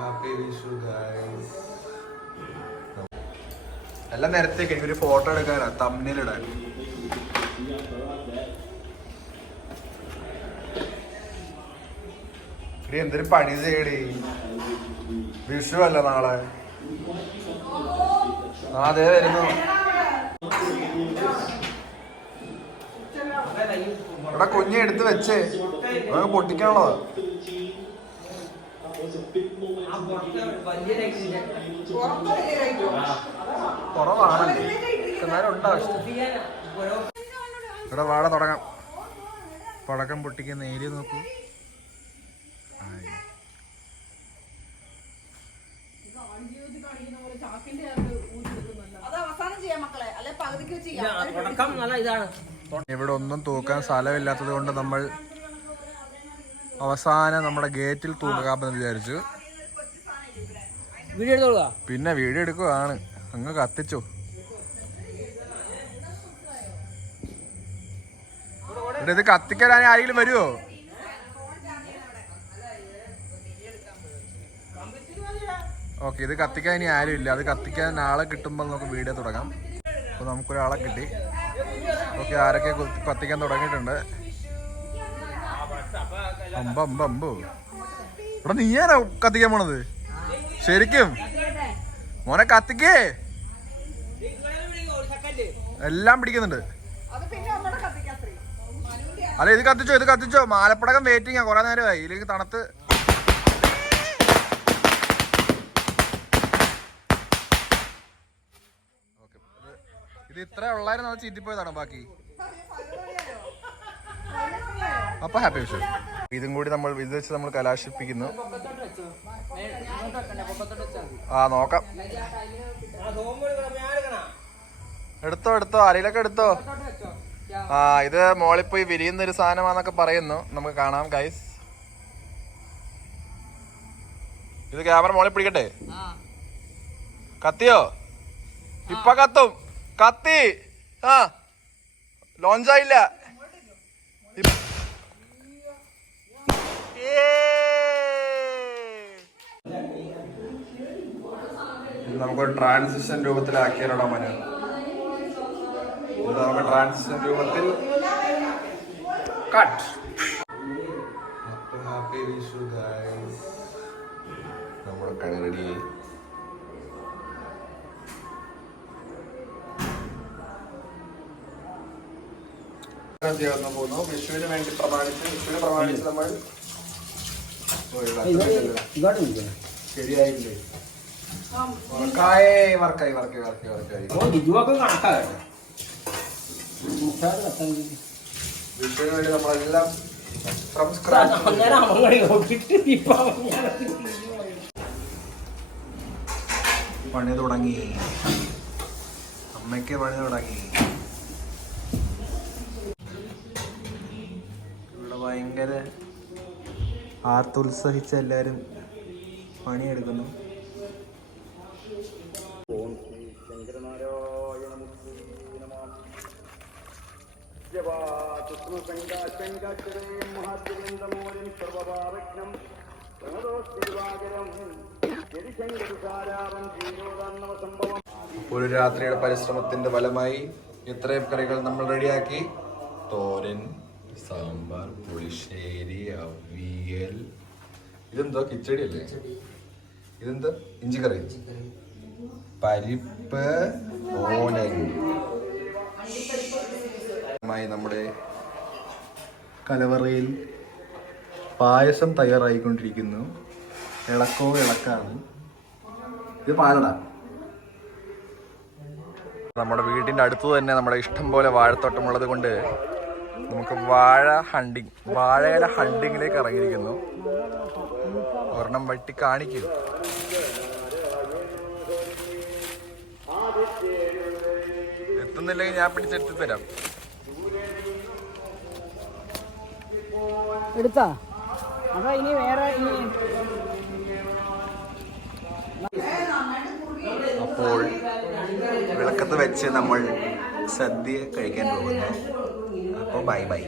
Happy Vishu guys. എല്ലാം നേരത്തേക്ക് എനിക്കൊരു ഫോട്ടോ എടുക്കാനാ, തമ്മിൽ ഇടാൻ. എന്തൊരു പണി ചെയ്യടി, വിഷു അല്ല നാളെ. അതേ വരുന്നു. ഇവിടെ കുഞ്ഞ് എടുത്ത് വെച്ചേ, നമുക്ക് പൊട്ടിക്കാനുള്ളതാ. കുറവാണല്ലേ, എന്നാലും ഉണ്ടാവശ്യം. ഇവിടെ വാഴ തുടങ്ങാം. പടക്കം പൊട്ടിക്കുന്ന ഏരിയ നോക്കൂ. ഇവിടെ ഒന്നും തൂക്കാൻ സ്ഥലമില്ലാത്തത് കൊണ്ട് നമ്മൾ അവസാനം നമ്മുടെ ഗേറ്റിൽ തൂക്കാമെന്ന് വിചാരിച്ചു. പിന്നെ വീഡിയോ എടുക്കുകയാണ്. അങ്ങ് കത്തിച്ചോ. ഇത് കത്തിക്കാൻ ആരെങ്കിലും വരുമോ? ഓക്കെ, ഇത് കത്തിക്കാൻ ഇനി ആരും ഇല്ല. അത് കത്തിക്കാൻ ആളെ കിട്ടുമ്പോൾ നമുക്ക് വീഡിയോ തുടങ്ങാം. അപ്പോൾ നമുക്കൊരാളെ കിട്ടി. ഓക്കെ, ആരൊക്കെ കത്തിക്കാൻ തുടങ്ങിയിട്ടുണ്ട്. അമ്പോ ഇവിടെ നീയാണോ കത്തിക്കാൻ പോണത്? ശരിക്കും മോനെ കത്തിക്കേ. എല്ലാം പിടിക്കുന്നുണ്ട്. അല്ല, ഇത് കത്തിച്ചോ. മാലപ്പടക്കം വെയിറ്റിംഗാ, കുറെ നേരമായി. ഇതിലേക്ക് തണുത്ത്. ഇത് ഇത്ര ഉള്ളായിരുന്നു, അത് ചീറ്റിപ്പോയതാണോ ബാക്കി? അപ്പൊ ഹാപ്പി വിഷു. ഇതും കൂടി നമ്മൾ ഇത് വെച്ച് നമ്മൾ കലാശിപ്പിക്കുന്നു. നോക്കാം. എടുത്തോ അരയിലൊക്കെ എടുത്തോ. ഇത് മോളിൽ പോയി വിരിയുന്നൊരു സാധനമാന്നൊക്കെ പറയുന്നു. നമുക്ക് കാണാം ഗൈസ്. ഇത് ക്യാമറ മോളിൽ പിടിക്കട്ടെ. കത്തിയോ? ഇപ്പൊ കത്തും. കത്തി. ലോഞ്ചായില്ല. നമുക്കൊരു ട്രാൻസിഷൻ രൂപത്തിലാക്കിയാലോ മനു? നമുക്ക് ട്രാൻസിഷൻ രൂപത്തിൽ കട്ട്. Happy Vishu guys. നമ്മുടെ കണി റെഡി. പോകുന്നു. വിഷുവിന് വേണ്ടി പ്രമാണിച്ച് നമ്മൾ ശരിയായില്ലേ? വർക്കായി. വിഷുവിന് വേണ്ടി നമ്മളെല്ലാം ഫ്രം സ്ക്രാച്ച് പണി തുടങ്ങി. അമ്മയ്ക്ക് പണി തുടങ്ങി. ഇവിടെ ഭയങ്കര ആർത്തുത്സഹിച്ച എല്ലാവരും പണിയെടുക്കുന്നു. ഒരു രാത്രിയുടെ പരിശ്രമത്തിന്റെ ഫലമായി ഇത്രയും കറികൾ നമ്മൾ റെഡിയാക്കി. തോരൻ, സാമ്പാർ, പുളിശ്ശേരി, അവിയൽ. ഇതെന്തോ കിച്ചടി അല്ലേ? ഇതെന്തോ ഇഞ്ചിക്കറി, പരിപ്പ്, ഓലൻ. നമ്മുടെ കലവറയിൽ പായസം തയ്യാറായിക്കൊണ്ടിരിക്കുന്നു. ഇളക്കാണ്. ഇത് പാലട. നമ്മുടെ വീടിൻ്റെ അടുത്ത് തന്നെ നമ്മുടെ ഇഷ്ടം പോലെ വാഴത്തോട്ടമുള്ളത് കൊണ്ട് നമുക്ക് വാഴയില ഹണ്ടിങ്ങിലേക്ക് ഇറങ്ങിയിരിക്കുന്നു. ഒരെണ്ണം വെട്ടി കാണിക്കൂ. എത്തുന്നില്ലെങ്കിൽ ഞാൻ പിടിച്ചെടുത്ത് തരാം. എടുത്താ അതാ ഇനി വേറെ. അപ്പോൾ വിളക്കത്ത് വെച്ച് നമ്മൾ സദ്യ കഴിക്കാൻ പോകുന്നു. അപ്പോൾ ബൈ.